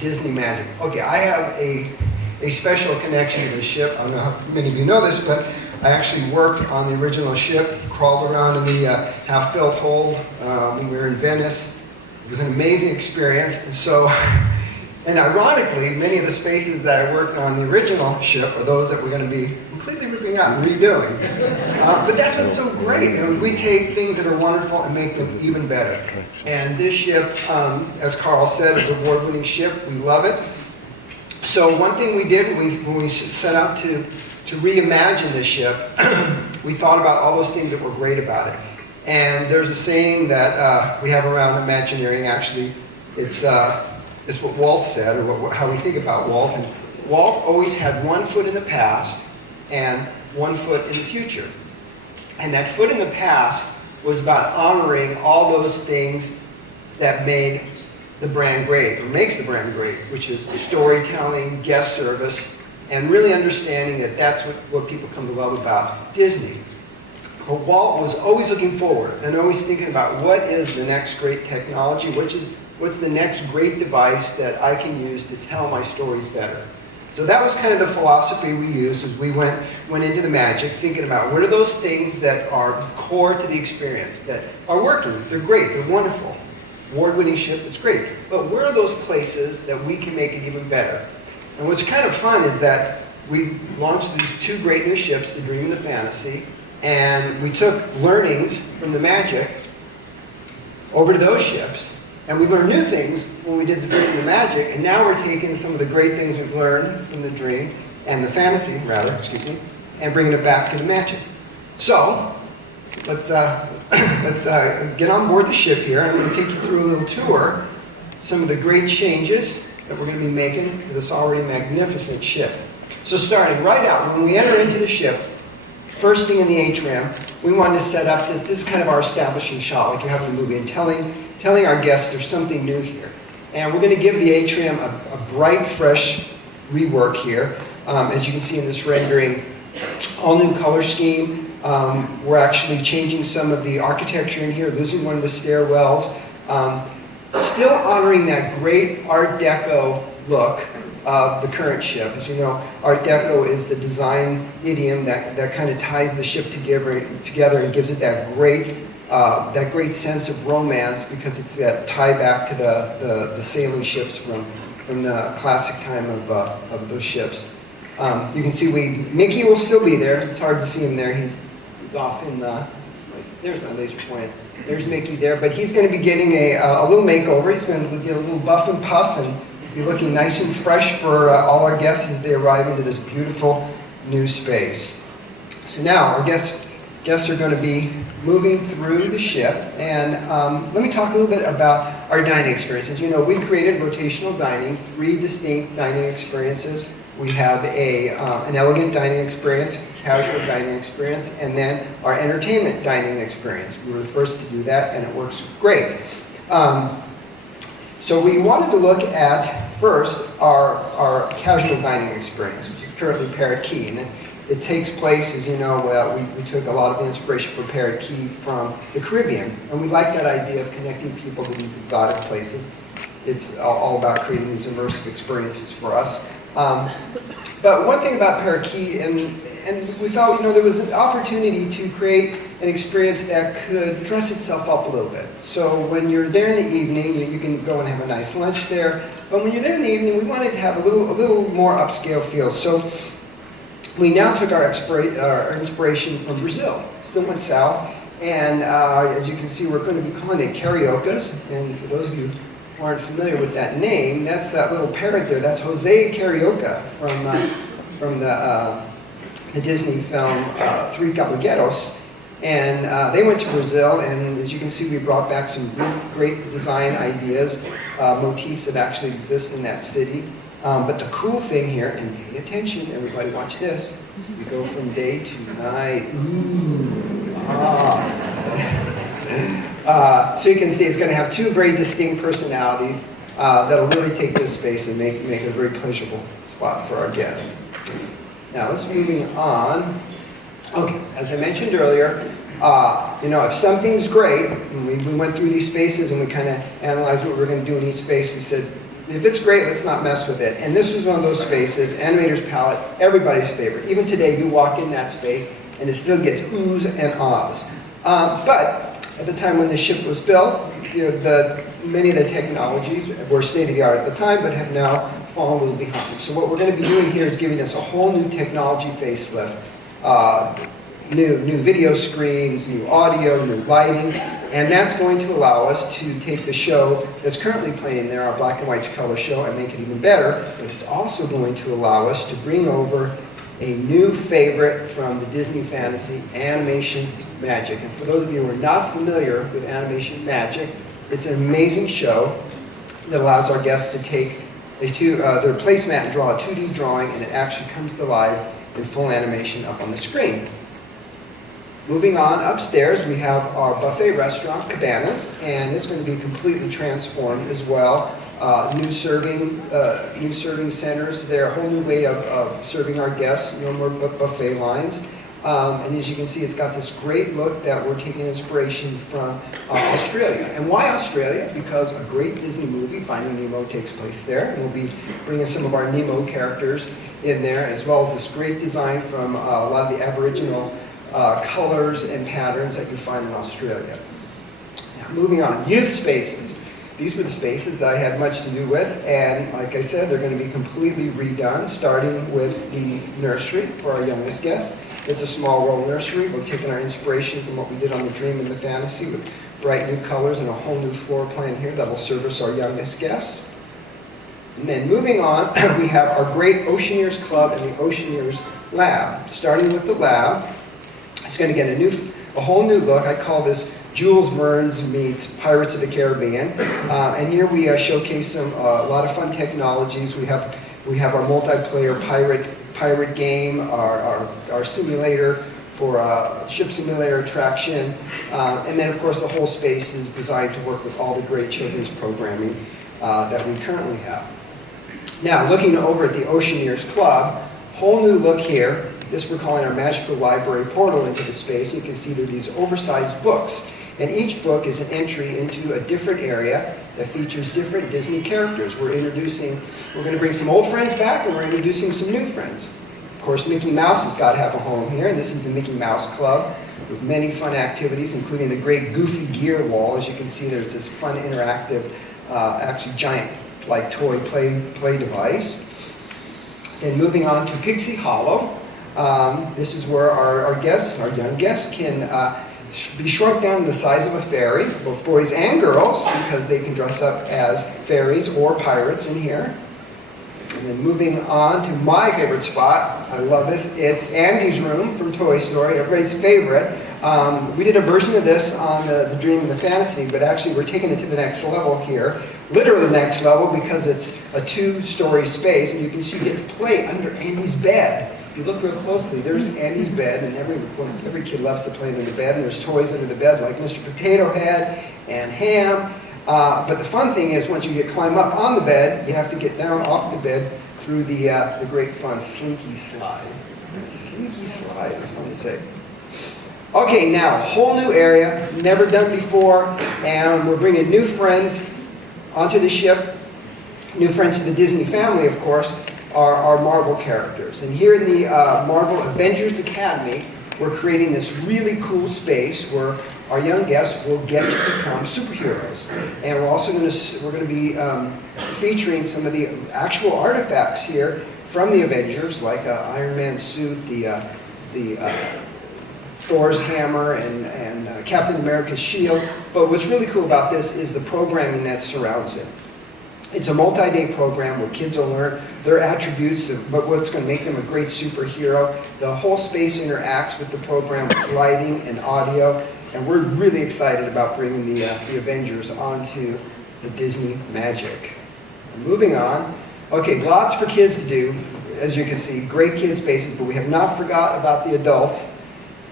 Disney magic. Okay, I have a special connection to the ship. I don't know how many of you know this, but I actually worked on the original ship, crawled around in the half-built hold when we were in Venice. It was an amazing experience. And ironically, many of the spaces that I worked on the original ship are those that we're going to be completely ripping out and redoing. But that's what's so great. You know, we take things that are wonderful and make them even better. And this ship, as Carl said, is an award-winning ship. We love it. So one thing we did when we set out to reimagine this ship, we thought about all those things that were great about it. And there's a saying that we have around Imagineering, actually. It's what Walt said, or how we think about Walt. And Walt always had one foot in the past and one foot in the future. And that foot in the past was about honoring all those things that made the brand great, or makes the brand great, which is storytelling, guest service, and really understanding that that's what people come to love about Disney. But Walt was always looking forward and always thinking about what is the next great technology, what's the next great device that I can use to tell my stories better. So that was kind of the philosophy we used as we went into the magic, thinking about what are those things that are core to the experience, that are working, they're great, they're wonderful. Award-winning ship, it's great. But where are those places that we can make it even better? And what's kind of fun is that we launched these two great new ships, the Dream and the Fantasy, and we took learnings from the Magic over to those ships, and we learned new things when we did the Dream and the Magic, and now we're taking some of the great things we've learned from the Dream, and the Fantasy, rather, excuse me, and bringing it back to the Magic. So, let's get on board the ship here, and I'm going to take you through a little tour, some of the great changes that we're going to be making to this already magnificent ship. So starting right out, when we enter into the ship, first thing in the atrium, we wanted to set up this kind of our establishing shot, like you have in the movie, and telling our guests there's something new here. And we're going to give the atrium a bright, fresh rework here. As you can see in this rendering, all new color scheme. We're actually changing some of the architecture in here, losing one of the stairwells. Still honoring that great Art Deco look of the current ship. As you know, Art Deco is the design idiom that kind of ties the ship together and gives it that great sense of romance, because it's that tie back to the sailing ships from the classic time of those ships. You can see Mickey will still be there. It's hard to see him there. He's off in the, there's my laser pointer. There's Mickey there, but he's going to be getting a little makeover. He's going to get a little buff and puff and be looking nice and fresh for all our guests as they arrive into this beautiful new space. So now our guests are going to be moving through the ship, and let me talk a little bit about our dining experiences. You know, we created rotational dining, 3 distinct dining experiences. We have an elegant dining experience, casual dining experience, and then our entertainment dining experience. We were the first to do that, and it works great. So we wanted to look at, first, our casual dining experience, which is currently Parrot Key. And it takes place, as you know, we took a lot of inspiration for Parrot Key from the Caribbean. And we like that idea of connecting people to these exotic places. It's all about creating these immersive experiences for us. But one thing about Parrot Key, and we felt, there was an opportunity to create an experience that could dress itself up a little bit. So when you're there in the evening, you can go and have a nice lunch there. But when you're there in the evening, we wanted to have a little more upscale feel. So we now took our inspiration from Brazil. Still went south, and as you can see, we're going to be calling it Cariocas. And for those of you who aren't familiar with that name, that's that little parrot there. That's Jose Carioca from the Disney film Three Caballeros. And they went to Brazil, and as you can see, we brought back some great design ideas, motifs that actually exist in that city. But the cool thing here, and pay attention, everybody watch this, we go from day to night. Ooh, so you can see it's going to have 2 very distinct personalities that'll really take this space and make it a very pleasurable spot for our guests. Now let's moving on. Okay, as I mentioned earlier, if something's great, and we went through these spaces and we kind of analyzed what we were going to do in each space, we said, if it's great, let's not mess with it. And this was one of those spaces, Animator's Palate, everybody's favorite. Even today, you walk in that space, and it still gets oohs and ahs. But at the time when the ship was built, many of the technologies were state-of-the-art at the time, but have now fallen a little behind. So what we're going to be doing here is giving this a whole new technology facelift. New video screens, new audio, new lighting, and that's going to allow us to take the show that's currently playing there, our black and white color show, and make it even better, but it's also going to allow us to bring over a new favorite from the Disney fantasy, Animation Magic. And for those of you who are not familiar with Animation Magic, it's an amazing show that allows our guests to take their placemat and draw a 2D drawing, and it actually comes to life in full animation up on the screen. Moving on upstairs, we have our buffet restaurant, Cabanas, and it's going to be completely transformed as well. New serving centers there, a whole new way of serving our guests, no more buffet lines. And as you can see, it's got this great look that we're taking inspiration from Australia. And why Australia? Because a great Disney movie, Finding Nemo, takes place there. And we'll be bringing some of our Nemo characters in there, as well as this great design from a lot of the Aboriginal colors and patterns that you find in Australia. Now, moving on, youth spaces. These were the spaces that I had much to do with, and like I said, they're going to be completely redone, starting with the nursery for our youngest guests. It's a small roll nursery. We're taking our inspiration from what we did on the Dream and the Fantasy with bright new colors and a whole new floor plan here that'll service our youngest guests. And then moving on, we have our great Oceaneers Club and the Oceaneers Lab. Starting with the lab, it's going to get a whole new look. I call this Jules Verne's meets Pirates of the Caribbean. And here we showcase a lot of fun technologies. We have our multiplayer pirate game, our simulator for ship simulator attraction, and then of course the whole space is designed to work with all the great children's programming that we currently have. Now, looking over at the Oceaneers Club, whole new look here. This we're calling our magical library portal into the space. You can see there are these oversized books, and each book is an entry into a different area that features different Disney characters. We're going to bring some old friends back, and we're introducing some new friends. Of course, Mickey Mouse has got to have a home here, and this is the Mickey Mouse Club with many fun activities, including the great Goofy Gear Wall. As you can see, there's this fun, interactive, actually giant like toy play device. Then moving on to Pixie Hollow. This is where our young guests can be shrunk down to the size of a fairy, both boys and girls, because they can dress up as fairies or pirates in here. And then moving on to my favorite spot, I love this, it's Andy's room from Toy Story, everybody's favorite. We did a version of this on the Dream and the Fantasy, but actually we're taking it to the next level here. Literally the next level, because it's a 2-story space, and you can see you get to play under Andy's bed. If you look real closely, there's Andy's bed, and every kid loves to play under the bed, and there's toys under the bed like Mr. Potato Head and Ham. But the fun thing is, once you climb up on the bed, you have to get down off the bed through the great fun Slinky Slide. Slinky Slide, it's fun to say. Okay, now, whole new area, never done before, and we're bringing new friends onto the ship. New friends to the Disney family, of course, are our Marvel characters. And here in the Marvel Avengers Academy, we're creating this really cool space where our young guests will get to become superheroes. And we're also going to be featuring some of the actual artifacts here from the Avengers, like Iron Man's suit, the Thor's hammer, and Captain America's shield. But what's really cool about this is the programming that surrounds it. It's a multi-day program where kids will learn their attributes of what's going to make them a great superhero. The whole space interacts with the program with lighting and audio, and we're really excited about bringing the Avengers onto the Disney Magic. Moving on, okay, lots for kids to do. As you can see, great kid spaces, but we have not forgot about the adults,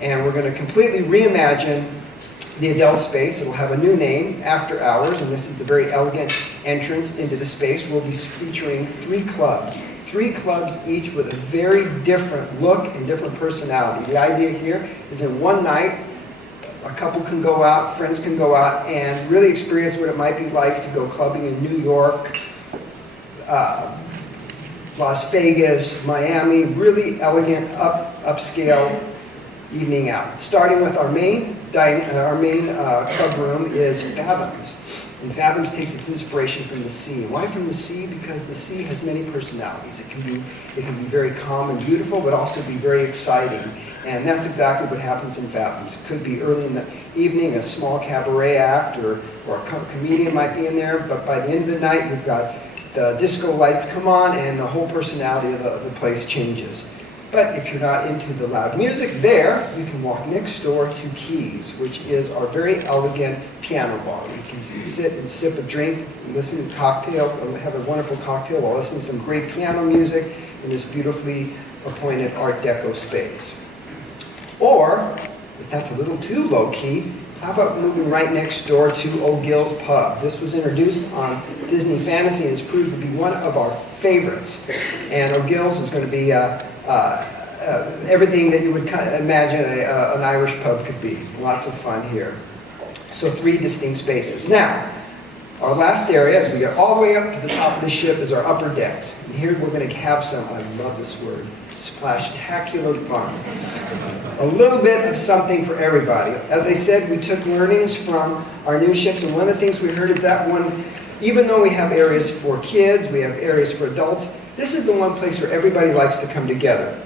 and we're going to completely reimagine the adult space. It will have a new name, After Hours, and this is the very elegant entrance into the space. We'll be featuring 3 clubs. 3 clubs each with a very different look and different personality. The idea here is in one night, a couple can go out, friends can go out, and really experience what it might be like to go clubbing in New York, Las Vegas, Miami, really elegant, upscale evening out. Starting with our main club room is Fathoms. And Fathoms takes its inspiration from the sea. Why from the sea? Because the sea has many personalities. It can be very calm and beautiful, but also be very exciting. And that's exactly what happens in Fathoms. It could be early in the evening, a small cabaret act, or a comedian might be in there, but by the end of the night, you've got the disco lights come on and the whole personality of the place changes. But if you're not into the loud music there, you can walk next door to Keys, which is our very elegant piano bar. You can sit and sip a drink, listen to cocktail, have a wonderful cocktail while listening to some great piano music in this beautifully appointed Art Deco space. Or, if that's a little too low-key, how about moving right next door to O'Gill's Pub? This was introduced on Disney Fantasy and has proved to be one of our favorites. And O'Gill's is going to be everything that you would imagine an Irish pub could be. Lots of fun here. So 3 distinct spaces. Now, our last area, as we get all the way up to the top of the ship, is our upper decks. And here we're going to have some, I love this word, splashtacular fun. A little bit of something for everybody. As I said, we took learnings from our new ships, and one of the things we heard is that even though we have areas for kids, we have areas for adults, this is the one place where everybody likes to come together.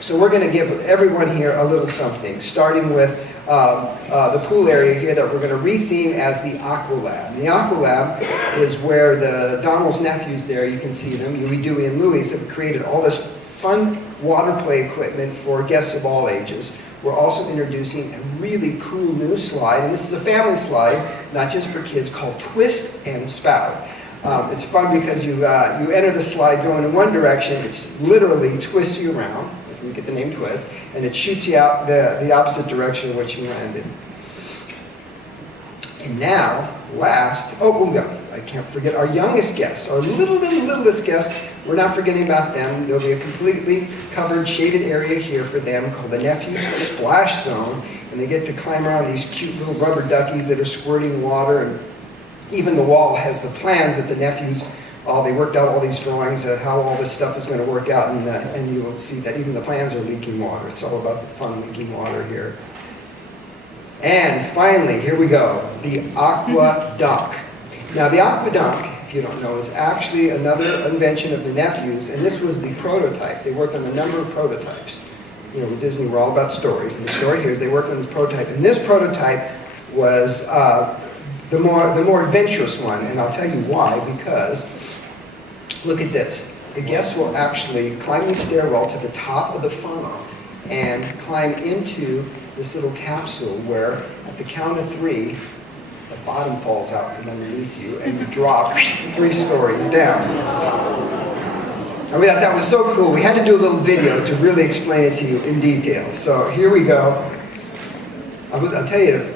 So we're going to give everyone here a little something, starting with the pool area here that we're going to retheme as the Aqua Lab. And the Aqua Lab is where the Donald's nephews there, you can see them, Huey, Dewey, and Louie, have created all this fun water play equipment for guests of all ages. We're also introducing a really cool new slide, and this is a family slide, not just for kids, called Twist and Spout. It's fun because you enter the slide going in one direction, it's literally twists you around, if you get the name Twist, and it shoots you out the opposite direction in which you landed. And now, last, I can't forget our youngest guests, our littlest guests. We're not forgetting about them. There'll be a completely covered, shaded area here for them called the Nephews Splash Zone, and they get to climb around these cute little rubber duckies that are squirting water, and even the wall has the plans that the nephews, they worked out all these drawings of how all this stuff is going to work out, and you will see that even the plans are leaking water. It's all about the fun leaking water here. And finally, here we go, the Aqua Dunk. Now the Aqua Dunk, if you don't know, is actually another invention of the nephews, and this was the prototype. They worked on a number of prototypes. You know, with Disney, we're all about stories, and the story here is they worked on this prototype, and this prototype was the more adventurous one, and I'll tell you why, because look at this. The guests will actually climb the stairwell to the top of the funnel and climb into this little capsule where, at the count of 3, the bottom falls out from underneath you and you drop 3 stories down. And we thought that was so cool. We had to do a little video to really explain it to you in detail. So here we go. I'll tell you to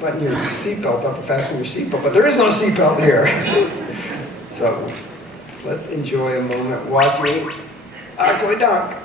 button your seatbelt up or fasten your seatbelt, but there is no seatbelt here. So let's enjoy a moment watching Aqua Dunk.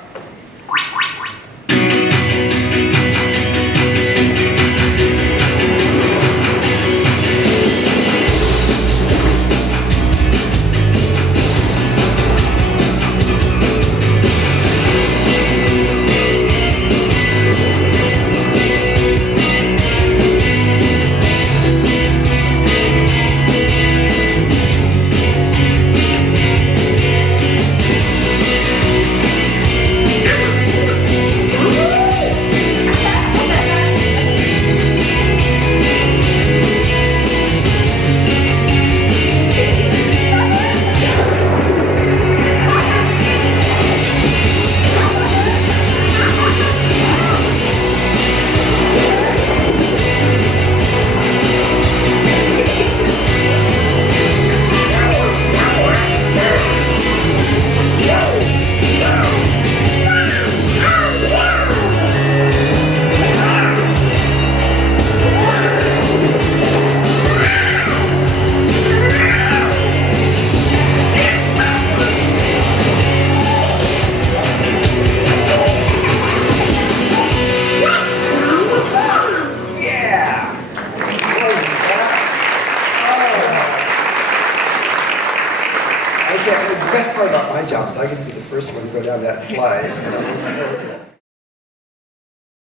Okay, the best part about my job is I get to be the first one to go down that slide. You know?